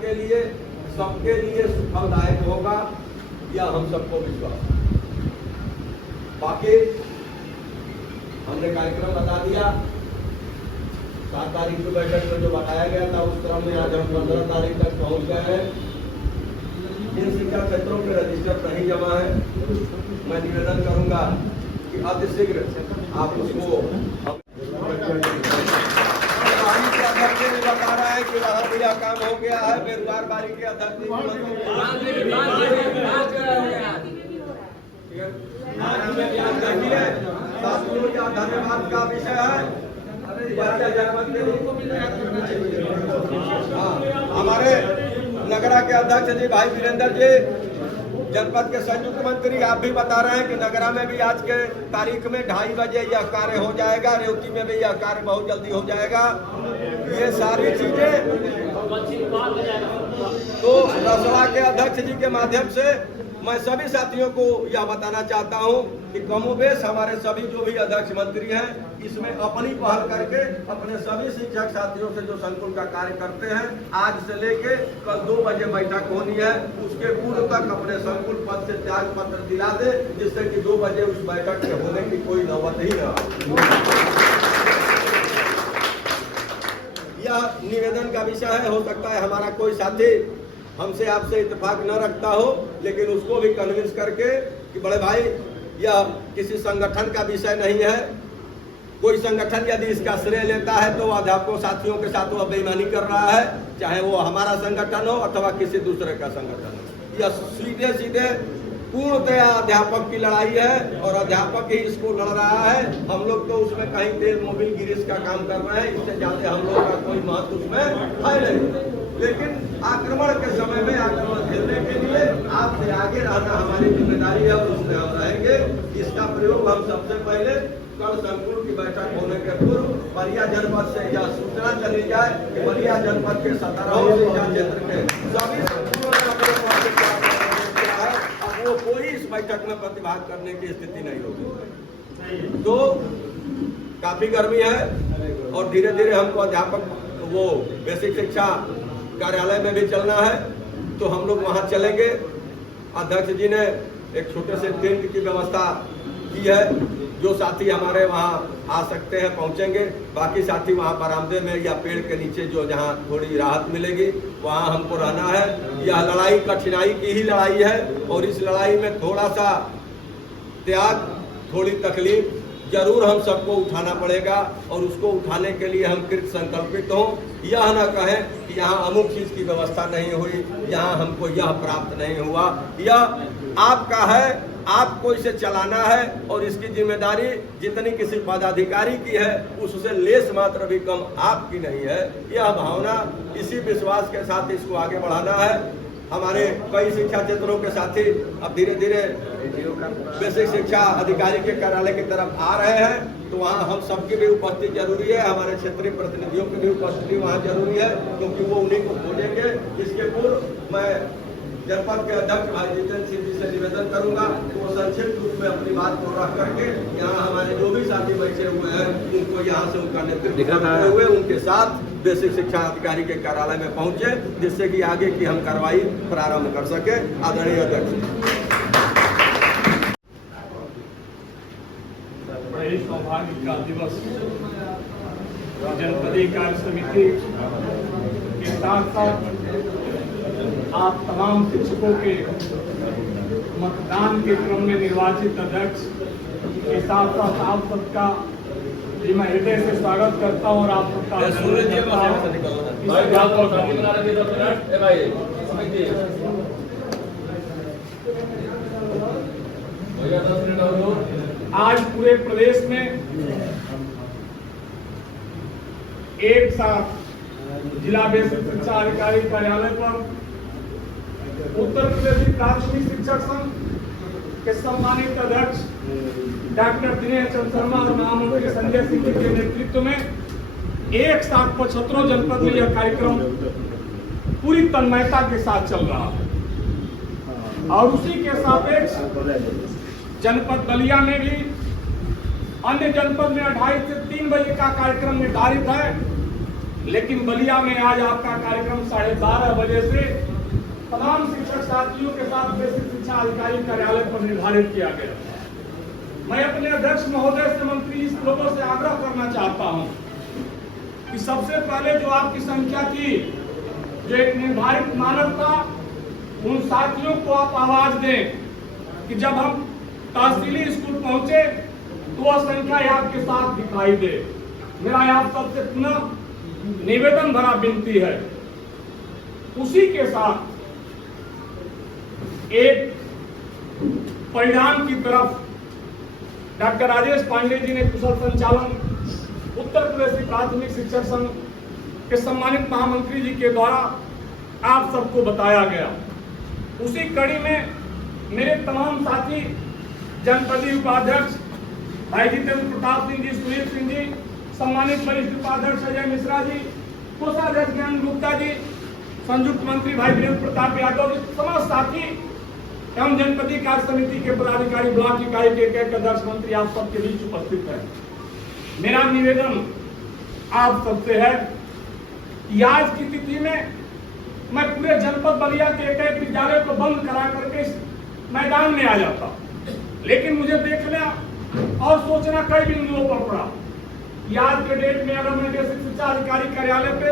के लिए सबके लिए सुखदायक होगा, यह हम सबको विश्वास है। बाकी हमने कार्यक्रम बता दिया। 7 तारीख की बैठक में जो बताया गया था उस क्रम में आज हम 15 तारीख तक पहुंच गए हैं। जिन शिक्षा क्षेत्रों के रजिस्टर नहीं जमा है, मैं निवेदन करूंगा कि अतिशीघ्र आप उसको बता रहा है कि वहाँ भी काम हो गया है। बेरुआर बारी के अध्यक्ष धन्यवाद का विषय है। हमारे नगरा के अध्यक्ष जी भाई वीरेंद्र जी, जनपद के संयुक्त मंत्री, आप भी बता रहे हैं कि नगरा में भी आज के तारीख में 2:30 बजे यह कार्य हो जाएगा। रेवती में भी यह कार्य बहुत जल्दी हो जाएगा। ये सारी चीजें तो रसोड़ा के अध्यक्ष जी के माध्यम से मैं सभी साथियों को यह बताना चाहता हूं कि कमोबेश हमारे सभी जो भी अध्यक्ष मंत्री हैं, इसमें अपनी पहल करके अपने सभी शिक्षक साथियों से जो संकुल का कार्य करते हैं, आज से लेके कल 2 बजे बैठक होनी है, उसके पूर्व तक अपने संकुल पद से त्याग पत्र दिला दे, जिससे कि 2 बजे उस बैठक के होने की कोई नौबत ही न आए। यह निवेदन का विषय है। हो सकता है हमारा कोई साथी हमसे आपसे इत्तेफाक न रखता हो, लेकिन उसको भी कन्विंस करके कि बड़े भाई यह किसी संगठन का विषय नहीं है। कोई संगठन यदि इसका श्रेय लेता है तो अध्यापकों साथियों के साथ वह बेईमानी कर रहा है, चाहे वो हमारा संगठन हो अथवा किसी दूसरे का संगठन हो। यह सीधे सीधे पूर्णतया अध्यापक की लड़ाई है और अध्यापक ही इसको लड़ रहा है। हम लोग तो उसमें कहीं तेल मोबिल गिरीश का काम कर रहे हैं, इससे ज्यादा हम लोग का कोई महत्व उसमें है नहीं। लेकिन आक्रमण के समय में आक्रमण झेलने के लिए आपसे आगे रहना हमारी जिम्मेदारी है और उसमें हम रहेंगे। इसका प्रयोग हम सबसे पहले कल संकुल की बैठक होने के पूर्व बलिया जनपद से यह सूचना चली जाए कि बलिया जनपद के 17 शिक्षा क्षेत्र के सभी वो कोई इस बैठक में प्रतिभाग करने की स्थिति नहीं होगी। तो काफी गर्मी है और धीरे धीरे हमको अध्यापक वो बेसिक शिक्षा कार्यालय में भी चलना है, तो हम लोग वहां चलेंगे। अध्यक्ष जी ने एक छोटे से टेंट की व्यवस्था की है। जो साथी हमारे वहां आ सकते हैं पहुंचेंगे, बाकी साथी वहां बरामदे में या पेड़ के नीचे जो जहां थोड़ी राहत मिलेगी वहां हमको रहना है। यह लड़ाई कठिनाई की ही लड़ाई है और इस लड़ाई में थोड़ा सा त्याग, थोड़ी तकलीफ जरूर हम सबको उठाना पड़ेगा और उसको उठाने के लिए हम कृत संकल्पित हों। यह न कहें कि यहाँ अमुक चीज की व्यवस्था नहीं हुई, यहाँ हमको यह प्राप्त नहीं हुआ। यह आपका है, आपको इसे चलाना है और इसकी जिम्मेदारी जितनी किसी पदाधिकारी की है उससे लेस मात्र भी कम आपकी नहीं है। यह भावना, इसी विश्वास के साथ इसको आगे बढ़ाना है। हमारे कई शिक्षा क्षेत्रों के साथी अब धीरे धीरे बेसिक शिक्षा अधिकारी के कार्यालय की तरफ आ रहे हैं, तो वहाँ हम सबकी भी उपस्थिति जरूरी है। हमारे क्षेत्रीय प्रतिनिधियों की भी उपस्थिति वहाँ जरूरी है, क्योंकि वो उन्हीं को खोजेंगे। इसके पूर्व मैं जनपद के अध्यक्ष भाई जितेंद्र सिंह जी से निवेदन करूंगा कि वो संक्षिप्त रूप में अपनी बात को रख करके यहाँ हमारे जो भी साथी बैठे हुए हैं उनको यहाँ से उनका नेतृत्व करते हुए उनके साथ बेसिक शिक्षा अधिकारी के कार्यालय में पहुंचे, जिससे कि आगे की हम कार्रवाई प्रारंभ कर सके। आदरणीय अध्यक्ष, सौभाग्य का दिवस जनपदीय कार्य समिति के साथ साथ आप तमाम शिक्षकों के मतदान के क्रम में निर्वाचित अध्यक्ष के साथ साथ आप सबका जी मैं हृदय से स्वागत करता हूं और आप सबका आज पूरे प्रदेश में एक साथ जिला बेसिक शिक्षा अधिकारी कार्यालय पर उत्तर प्रदेश प्राथमिक शिक्षक संघ के सम्मानित अध्यक्ष डॉक्टर दिनेश चंद्र शर्मा और महामंत्री संजय सिंह के नेतृत्व में एक साथ 75 जनपद में यह कार्यक्रम पूरी तन्मयता के साथ चल रहा है और उसी के सापेक्ष जनपद बलिया में भी अन्य जनपद में 2:30 से 3 बजे का कार्यक्रम निर्धारित है। लेकिन बलिया में आज आपका कार्यक्रम 12:30 बजे से तमाम शिक्षक साथियों के साथ बेसिक शिक्षा अधिकारी कार्यालय पर निर्धारित किया गया। मैं अपने अध्यक्ष महोदय से मंत्री लोगों से आग्रह करना चाहता हूं कि सबसे पहले जो आपकी संख्या थी, जो एक निर्धारित मानक था, उन साथियों को आप आवाज दें कि जब हम तहसीली स्कूल पहुंचे तो वह संख्या आपके साथ दिखाई दे। मेरा आप सबसे पुनः निवेदन भरा विनती है। उसी के साथ एक परिणाम की तरफ डॉक्टर राजेश पांडे जी ने कुशल संचालन उत्तर प्रदेश प्राथमिक शिक्षक संघ के सम्मानित महामंत्री जी के द्वारा आप सबको बताया गया। उसी कड़ी में मेरे तमाम साथी जनपदीय उपाध्यक्ष भाई जितेंद्र प्रताप सिंह जी, सुनील सिंह जी, सम्मानित वरिष्ठ उपाध्यक्ष अजय मिश्रा जी, कोषाध्यक्ष ज्ञान गुप्ता जी, संयुक्त मंत्री भाई वीरेंद्र प्रताप यादव जी, समस्त साथी एवं जनपदीय कार्य समिति के पदाधिकारी, ब्लॉक इकाई के एक अध्यक्ष मंत्री आप सबके बीच उपस्थित है। मेरा निवेदन आप सबसे है कि आज की तिथि में मैं पूरे जनपद बलिया के एक विद्यालय को बंद करा करके इस मैदान में आ जाता, लेकिन मुझे देखना और सोचना कई बिंदुओं पर पड़ा। आज के डेट में अगर मैं बेसिक शिक्षा अधिकारी कार्यालय पे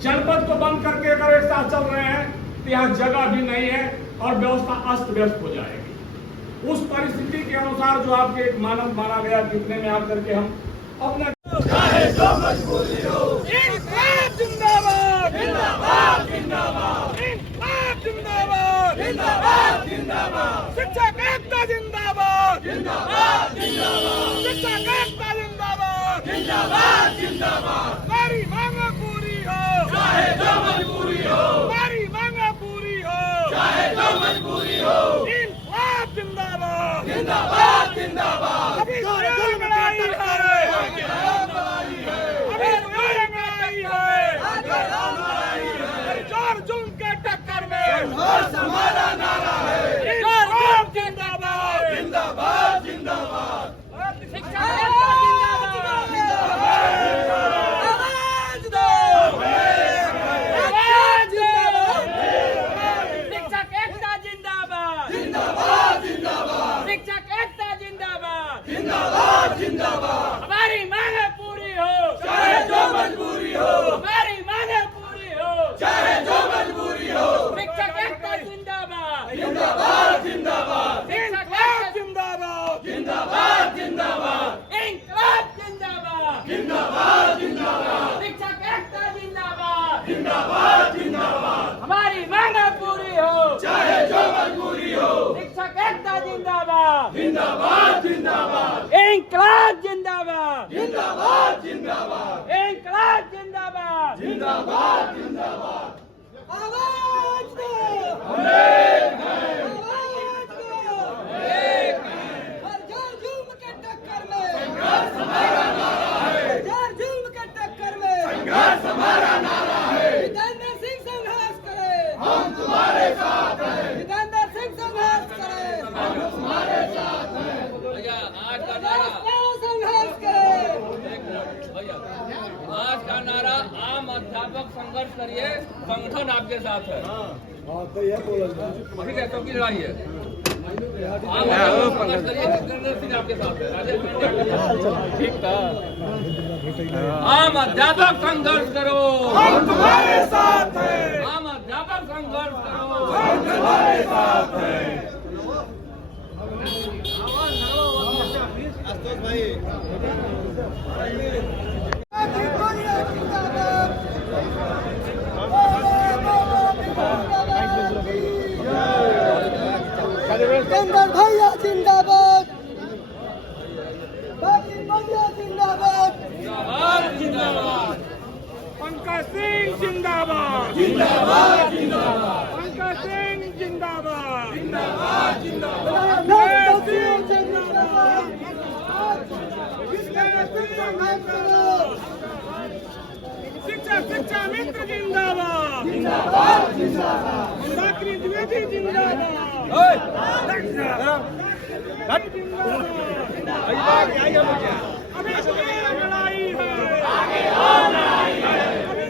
जनपद को बंद करके अगर एक साथ चल रहे हैं तो यहाँ जगह भी नहीं है और व्यवस्था अस्त व्यस्त हो जाएगी। उस परिस्थिति के अनुसार जो आपके एक मानव माना गया, कितने में आकर के हम अपना चाहे जो मजबूरी हो, इंकलाब जिंदाबाद जिंदाबाद जिंदाबाद इंकलाब जिंदाबाद जिंदाबाद जिंदाबाद शिक्षक एकता जिंदाबाद जिंदाबाद जिंदाबाद शिक्षक एकता जिंदाबाद जिंदाबाद जिंदाबाद हमारी मांगे पूरी हो, चाहे जो मजबूरी हो, हमारी मांगे पूरी हो, चाहे जो मजबूरी हो, इंकलाब जिंदाबाद जिंदाबाद जिंदाबाद अभी कोई लड़ाई है, अभी कोई लड़ाई है, जोर जुल्म के टक्कर में और हमारा नारा है इंकलाब जिंदाबाद जिंदाबाद जिंदाबाद शिक्षा एकता जिंदाबाद आवाज दो आवाज दो शिक्षक एकता जिंदाबाद जिंदाबाद जिंदाबाद शिक्षक एकता जिंदाबाद जिंदाबाद जिंदाबाद हमारी मांगे पूरी हो, चाहे जो मजबूरी हो, हमारी मांगे पूरी हो, चाहे जो मजबूरी हो, शिक्षक एकता जिंदाबाद जिंदाबाद जिंदाबाद शिक्षक एकता जिंदाबाद जिंदाबाद जिंदाबाद इंकलाब जिंदाबाद जिंदाबाद जिंदाबाद शिक्षक एकता जिंदाबाद जिंदाबाद जिंदाबाद हमारी मांगे पूरी हो, चाहे जो मजबूरी हो, शिक्षक एकता जिंदाबाद जिंदाबाद जिंदाबाद इंकलाब जिंदाबाद जिंदाबाद जिंदाबाद इंकलाब जिंदाबाद जिंदाबाद जिंदाबाद आवाज दो हम एक हैं, आवाज दो एक हैं, हर जोर जुल्म के टक्कर में संघर्ष हमारा नारा है, हर जोर जुल्म के टक्कर में संघर्ष हमारा नारा है, जितेंद्र सिंह संघर्ष करे, हम तुम्हारे साथ हैं, जितेंद्र सिंह संघर्ष करे, हम तुम्हारे साथ हैं, संघर्ष करे, आज का नारा आम अध्यापक संघर्ष करिए, संगठन आपके साथ है। ठीक है, सबकी लड़ाई है। आम अध्यापक संघर्ष करिए, जितेंद्र सिंह आपके साथ है, राजेश पांडे आपके साथ है। ठीक था। आम अध्यापक संघर्ष करो, हम तुम्हारे साथ हैं, आम अध्यापक संघर्ष करो। हम तुम्हारे साथ हैं। जितेंद्र भैया जिंदाबाद, बाकी भैया जिंदाबाद, जिंदाबाद जिंदाबाद पंकज सिंह जिंदाबाद, जिंदाबाद जिंदाबाद पंकज सिंह जिंदाबाद, जिंदाबाद जिंदाबाद पंकज सिंह जिंदाबाद, शिक्षा मित्र जिंदाबाद, जिंदाबाद जिंदाबाद मंदाकिनी द्विवेदी जिंदाबाद, अभी लड़ाई है, आगे और लड़ाई है,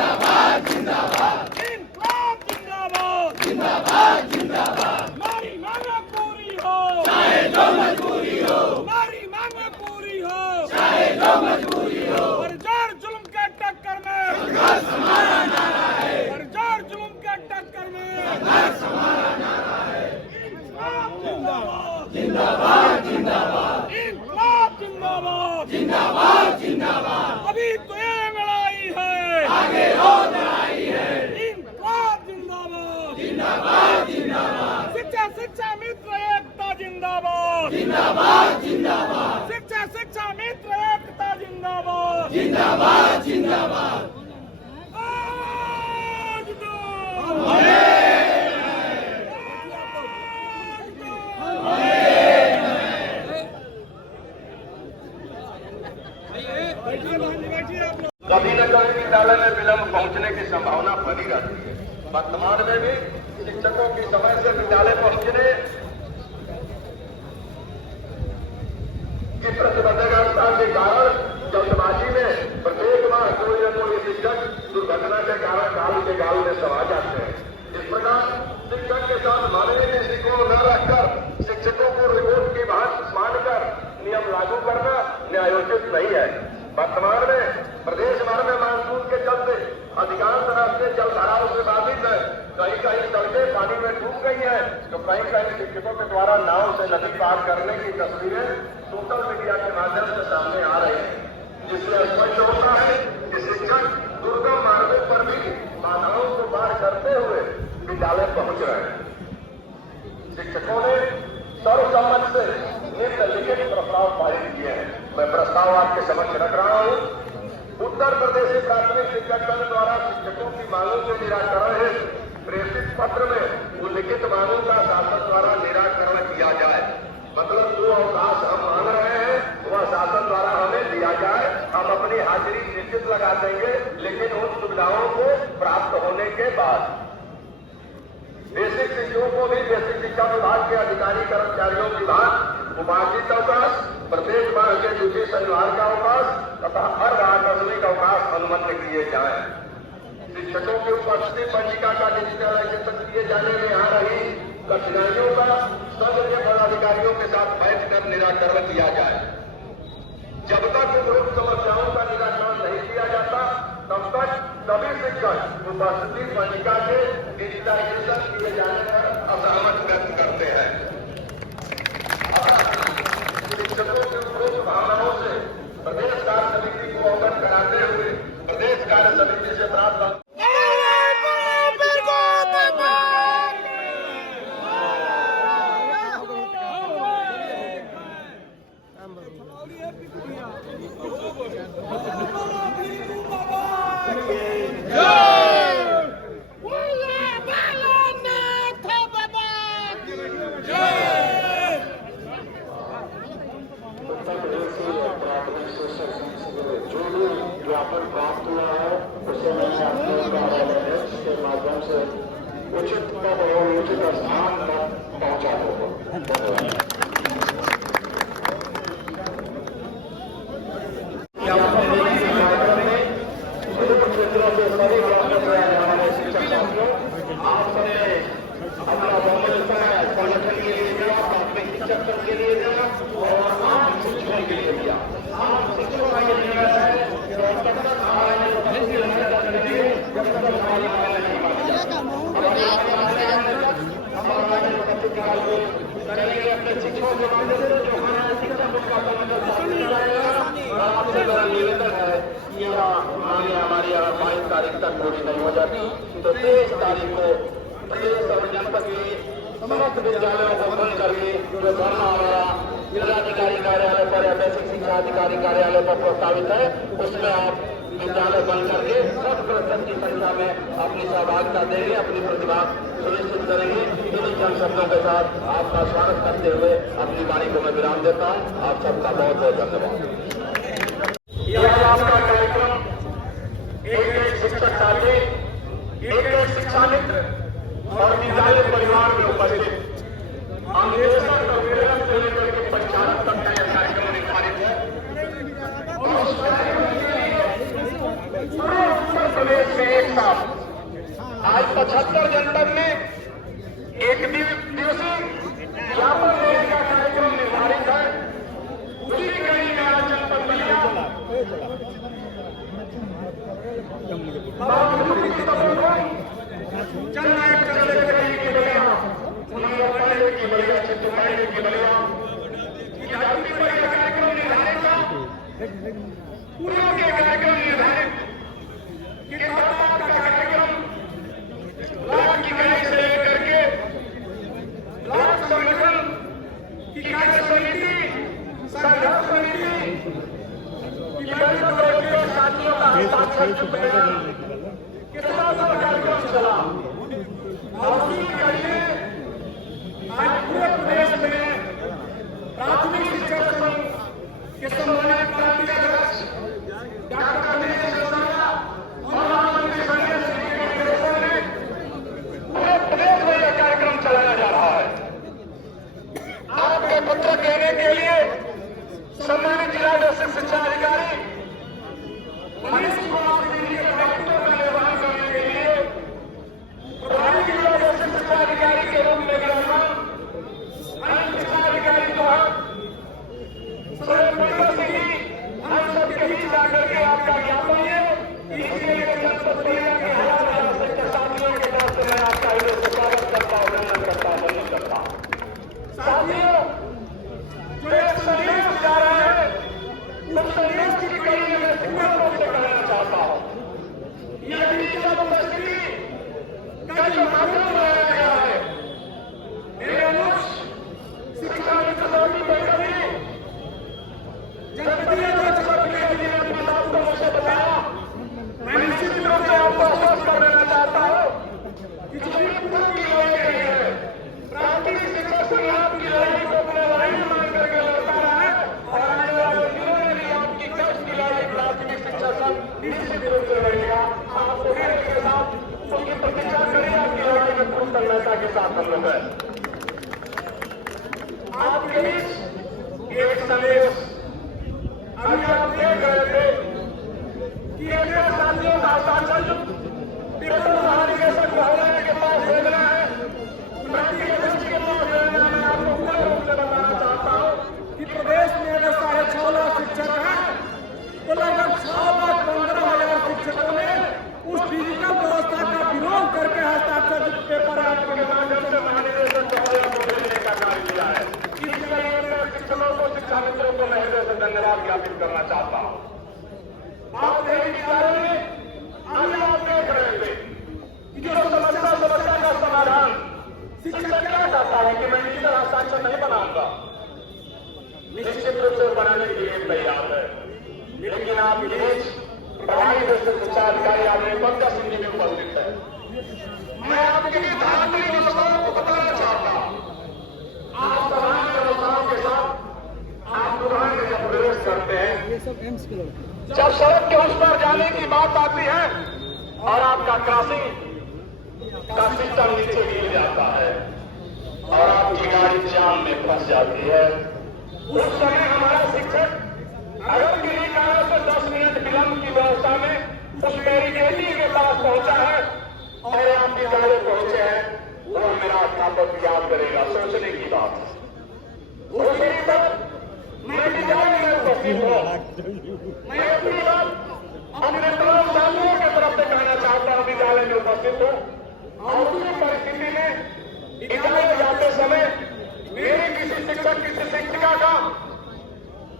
जिंदाबाद जिंदाबाद इनकलाब जिंदाबाद जिंदाबाद जिंदाबाद हमारी मांग पूरी हो चाहे जो मजबूरी हो हमारी मांग पूरी हो चाहे जो मजबूरी हो हर जुल्म के टक्कर में संघर्ष हमारा नारा है हर जुल्म के टक्कर में संघर्ष हमारा नारा है इनकलाब जिंदाबाद जिंदाबाद जिंदाबाद इनकलाब जिंदाबाद जिंदाबाद जिंदाबाद अभी तो ये लड़ाई है आगे और लड़ाई है इनकलाब जिंदाबाद जिंदाबाद जिंदाबाद शिक्षा शिक्षा मित्र एकता जिंदाबाद जिंदाबाद जिंदाबाद शिक्षा शिक्षा मित्र एकता जिंदाबाद जिंदाबाद जिंदाबाद आज दो बैठिए आप लोग कभी न कभी विद्यालय में विलंब पहुंचने की संभावना बनी रहती है। वर्तमान में भी शिक्षकों की समय से विद्यालय पहुंचने की प्रतिबद्धता के कारण जल्दबाजी में प्रत्येक माह कोई न कोई शिक्षक दुर्घटना के कारण काल के गाल में समा जाते हैं। इस प्रकार शिक्षक के साथ मानवीय दृष्टिकोण न रखकर शिक्षकों को रिपोर्ट की बात मानकर नियम लागू करना न्यायोचित नहीं है। वर्तमान में प्रदेश भर में मानसून के चलते अधिकांश रास्ते जल भराव से बाधित है। कहीं कहीं सड़कें पानी में डूब गई है तो कहीं कहीं शिक्षकों के द्वारा नाव से नदी पार करने की तस्वीरें सोशल मीडिया के माध्यम से सामने आ रही है, जिससे स्पष्ट होता है कि शिक्षक दुर्गम मार्गों पर भी बाधाओं को पार करते हुए विद्यालय पहुंच रहे हैं। शिक्षकों ने सर्वसम्मत से निम्नलिखित प्रस्ताव पारित किए हैं। मैं प्रस्ताव आपके समक्ष रख रहा हूं। उत्तर प्रदेश प्राथमिक शिक्षक संघ द्वारा शिक्षकों की मांगों के निराकरण हेतु प्रेषित पत्र में उल्लिखित मांगों का शासन द्वारा निराकरण किया जाए। मतलब जो अवकाश हम मांग रहे हैं वह शासन द्वारा हमें दिया जाए। हम अपनी हाजिरी निश्चित लगा देंगे, लेकिन उन सुविधाओं को प्राप्त होने के बाद बेसिक शिक्षकों को भी बेसिक शिक्षा विभाग के अधिकारी कर्मचारियों की भाग उपार्जित अवकाश, प्रत्येक माह के द्वितीय शनिवार का अवकाश तथा हर आकस्मिक अवकाश अनुमति किए जाए। शिक्षकों की उपस्थिति पंजिका का डिजिटलाइजेशन किए जाने में आ रही कठिनाइयों का संघ के पदाधिकारियों के साथ बैठकर निराकरण किया जाए। जब तक उपरोक्त समस्याओं का निराकरण नहीं किया जाता तब तक सभी शिक्षक उपस्थिति पंजिका के डिजिटलाइजेशन किए जाने पर असहमत व्यक्त करते हैं। शिक्षकों की उपरोक्त भावनाओं से प्रदेश कार्य समिति को अवगत कराते हुए प्रदेश कार्य समिति से प्राप्त ज्ञापन प्राप्त हुआ है उसे मैंने अपने कार्यालय के माध्यम से उचित पद और उचित स्थान तक पहुंचा दूंगा। आप सबने अपना संगठन के लिए दिया, प्राथमिक शिक्षक संघ के लिए दिया और आम शिक्षकों के लिए दिया। आम शिक्षकों का ये निर्णय है कि तब तक हमारे जब तक हमारी करेंगे अपने शिक्षकों के माध्यम से जो हमारे शिक्षक उसका आपसे बड़ा निवेदन है कि हमारी 22 तारीख तक पूरी नहीं हो जाती तो 23 तारीख को प्रदेश और जनपद के समस्त विद्यालयों को बंद करके जो धरना हमारा जिलाधिकारी कार्यालय पर या बेसिक शिक्षा अधिकारी कार्यालय पर प्रस्तावित है उसमें आप विद्यालय बंद करके 100% की संख्या में अपनी सहभागिता देंगे, अपनी प्रतिभा सुनिश्चित करेंगे। इन्हीं चंद शब्दों के साथ आपका स्वागत करते हुए अपनी वाणी को मैं विराम देता हूँ। आप सबका बहुत बहुत धन्यवाद। यह आपका कार्यक्रम एक शिक्षक साथी, एक शिक्षा मित्र और विद्यालय परिवार में उपस्थित अन्वेषण सम्मेलन से लेकर के पंचायत तक का यह कार्यक्रम निर्धारित है। पूरे उत्तर प्रदेश में एक साथ आज 75 जनपद में एक दिवसीय ज्ञापन देने का कार्यक्रम निर्धारित है। उसी कड़ी में आज जनपद बलिया जननायक चंद्रशेखर जी की बलिया, उन्होंने की बलिया, चित्रपाणी की बलिया कार्यक्रम निर्धारित था। पूर्व के कार्यक्रम निर्धारित किताब का कार्यक्रम ब्लॉक इकाई से लेकर के ब्लॉक संगठन की कार्य समिति, संघर्ष समिति की बैठक के साथियों का हस्ताक्षर चुकाया, किताब का कार्यक्रम चला। और उसी कड़ी में आज पूरे प्रदेश में प्राथमिक शिक्षक संघ के सम्मानित क्रांति अध्यक्ष डॉक्टर गणेश सिसोदिया और महामंत्री संजय सिंह के निर्देशन में पूरे प्रदेश में यह कार्यक्रम चलाया जा रहा है। आपके पत्र कहने के लिए सम्मानित जिला बेसिक शिक्षा अधिकारी मनीष कुमार सिंह जी के दायित्व का निर्वहन करने के लिए प्रभारी जिला बेसिक शिक्षा अधिकारी के रूप में विराजमान शिक्षा अधिकारी को हम सबके बीच आकर के आपका ज्ञापन है। इसके लिए जनपद बलिया के हजार शिक्षक साथियों के तरफ से मैं आपका हृदय से स्वागत करता हूँ, वंदन करता हूँ, वंदन करता हूँ। साथियों, जो एक संदेश जा रहा है उस संदेश की कड़ी में मैं पूर्ण रूप से कहना चाहता हूँ। यह डिजिटल उपस्थिति का जो माध्यम बनाया गया है, मेरे अनुज शिक्षा मित्र समिति में कभी जनपदीय अध्यक्ष प्रक्रिया जी ने अपनी बात को मुझसे बताया। मैं निश्चित रूप से आपको आश्वस्त कर देना चाहता हूँ कि जो पूर्व की लड़ाई रही है, प्राथमिक शिक्षा संघ आपकी लड़ाई को अपने लड़ाई मान करके लड़ता रहा है और आने वाले दिनों में भी आपकी कष्ट की लड़ाई प्राथमिक शिक्षा संघ निश्चित रूप से लड़ेगा। आपको के साथ उनकी प्रतीक्षा करें, आपकी लड़ाई में पूर्ण तन्मयता के साथ हम लोग हैं। आपके बीच एक संदेश अभी आप देख रहे थे कि ऐसे साथियों का हस्ताक्षर पेपर महानिदेशक महोदय के पास भेजना है, प्रतिनिधि के पास भेजना है। मैं आपको पूर्ण रूप से बताना चाहता हूँ कि प्रदेश में अगर 6.5 लाख शिक्षक हैं तो लगभग 6,15,000 शिक्षकों ने उस डिजिटल व्यवस्था का विरोध करके हस्ताक्षर पेपर आपके माध्यम से महानिदेशक महोदय को भेजने का कार्य किया है। इसके लिए मैं शिक्षकों को, शिक्षा मित्रों को मैं हृदय से धन्यवाद ज्ञापित करना चाहता हूँ। आप मेरे विचारों में अभी आप देख रहे थे कि जो समस्या का समाधान शिक्षक क्या चाहता है कि मैं डिजिटल हस्ताक्षर नहीं बनाऊंगा, निश्चित रूप से बनाने के लिए तैयार है। लेकिन आप बीच प्रभारी शिक्षा अधिकारी आपने पंकज सिंह जी में उपस्थित है। मैं आपके लिए भारतीय व्यवस्थाओं को बताना चाहता हूँ। आप समाज व्यवस्थाओं के साथ आप दुकान में जब प्रवेश करते हैं, जब सड़क के उस पर जाने की बात आती है और आपका क्रॉसिंग का सिस्टम नीचे गिर जाता है और आपकी गाड़ी जाम में फंस जाती है, उस समय हमारा शिक्षक अगर किसी कारण से 10 मिनट विलंब की व्यवस्था में उस मेरी बेटी के पास पहुंचा है और आप विद्यालय पहुंचे हैं, वो मेरा अध्यापक याद करेगा। सोचने की बात है। दूसरी बात, मैं विद्यालय में उपस्थित हूँ, मैं अपनी बात अपने तमाम साथियों की तरफ से कहना चाहता हूँ। विद्यालय में उपस्थित हूँ और उसी परिस्थिति में विद्यालय जाते समय मेरे किसी शिक्षक, किसी शिक्षिका का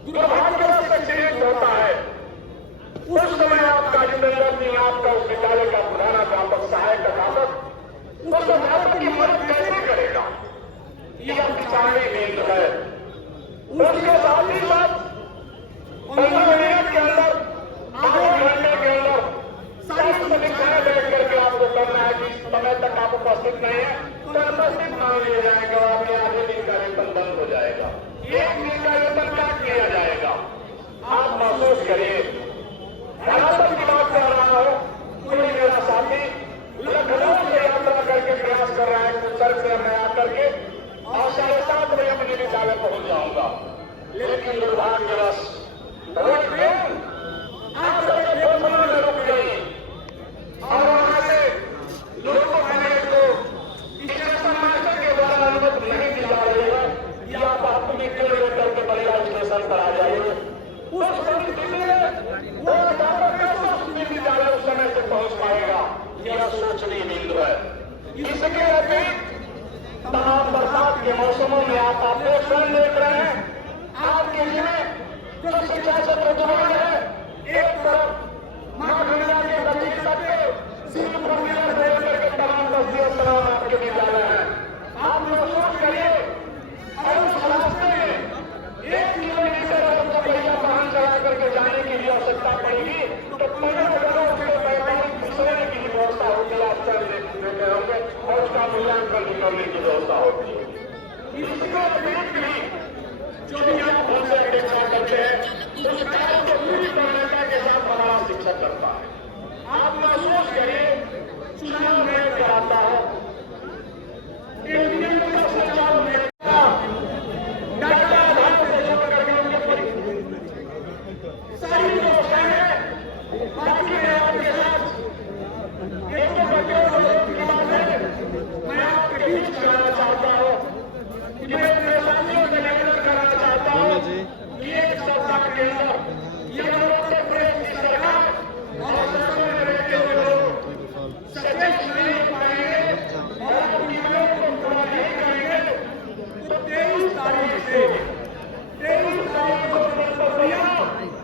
दुर्भाग्यवश एक्सीडेंट होता है, उस समय आपका जिम्मेदार नहीं, आपका उस विद्यालय का प्रधान अध्यापक, सहायक अध्यापक उस अध्यापक की मदद कैसे करेगा, यह विचारने केंद्र है। उसके साथ ही साथ 15 मिनट के अंदर, आधे घंटे के अंदर सारी समीक्षाएं बैठ करके आपको करना है कि समय तक आप उपस्थित नहीं है तो उपस्थित मान लिया जाएगा, आपके आधे दिन का वेतन बंद हो जाएगा, 1 दिन का वेतन काट लिया जाएगा। आप महसूस करिए, धरातल की बात कर रहा हूं, कोई मेरा साथी लखनऊ से यात्रा करके प्रयास कर रहा है कुचर से मैं आकर के और 7:30 बजे अपने विद्यालय पहुंच जाऊंगा, लेकिन दुर्भाग्यवश वो ट्रेन में रुक गई और यह सोचनीय बिंदु है। इसके अतिरिक्त तमाम बरसात के मौसमों में आप अपने स्वयं देख रहे हैं, आपके जिले जो शिक्षा सत्र जो है, एक तरफ मां गंगा के नदी तक सिर्फ पूर्णिया से लेकर के तमाम बस्तियों तमाम आपके विद्यालय हैं। आप महसूस करिए, अगर उस रास्ते में 1 किलोमीटर अगर पहिया वाहन चला करके जाने की भी आवश्यकता पड़ेगी तो 45 पिछड़ने की व्यवस्था होती है। आप चल देते होंगे और उसका मूल्यांकन भी करने की व्यवस्था होती है। इसके अतिरिक्त भी जो भी आप हमसे अपेक्षा करते हैं उस कार्य को पूरी मान्यता के साथ हमारा शिक्षक करता है। आप महसूस करिए, चुनाव में क्या आता है, इंडियन का संचार में डाटा आधार से छोड़ करके उनके सारी व्यवस्थाएं हैं। बाकी मैं आपके साथ एक तो मैं आपके बीच कहना चाहता हूँ कि मैं अपने साथियों से निवेदन करना चाहता हूँ कि एक सप्ताह के अंदर यह उत्तर प्रदेश की सरकार और शासन में रहते हुए लोग सचेत नहीं हो पाएंगे और अपनी मांगों को पूरा नहीं करेंगे तो 23 तारीख से 23 तारीख को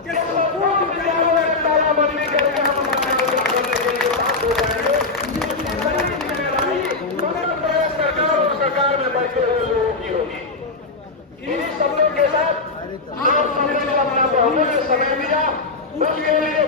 के संपूर्ण विद्यालयों में तालाबंदी करके हम मतदान करने के लिए बात हो जाएंगे। इसकी बड़ी जिम्मेदारी उत्तर प्रदेश सरकार और सरकार में बैठे हुए लोगों की होगी। इन शब्दों के साथ आप सबने जो अपना बहुमूल्य समय दिया उसके लिए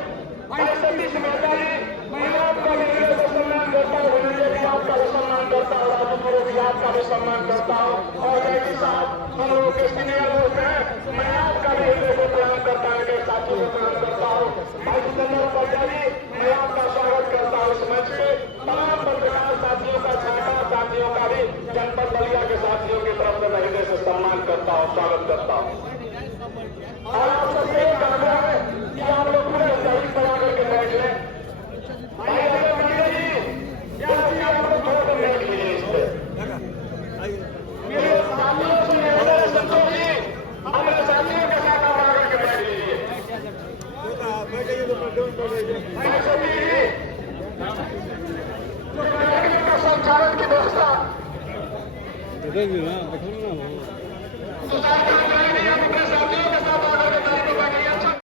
भाई सतीश मेहता जी, मैं आपका भी सम्मान करता हूँ, विजय भी आपका भी सम्मान करता हूँ, राजू गुरु भी आपका भी सम्मान करता हूँ और जैसी साहब हम लोग के सीनियर लोग हैं, मैं आपका भी हृदय से प्रणाम करता हूँ, मेरे साथियों को प्रणाम करता हूँ। भाई जितेंद्र उपाध्याय जी, मैं आपका स्वागत करता हूँ इस मंच पे। तमाम पत्रकार साथियों का, छात्रा साथियों का भी जनपद बलिया के साथियों की तरफ से मैं हृदय से सम्मान करता हूँ, स्वागत करता हूँ। और आप सबसे एक आग्रह है कि आप लोग पूरे सही बना करके बैठ लें। भाई अजय मंडे जी, या आप लोग थोड़ा सा बैठ लीजिए इस पे। मेरे साथियों से निवेदन है, संतोष जी, हमारे साथियों के साथ आप आकर के बैठ लीजिए। भाई सभी जी, जो बैठने का संचालन की व्यवस्था सुचारू करेंगे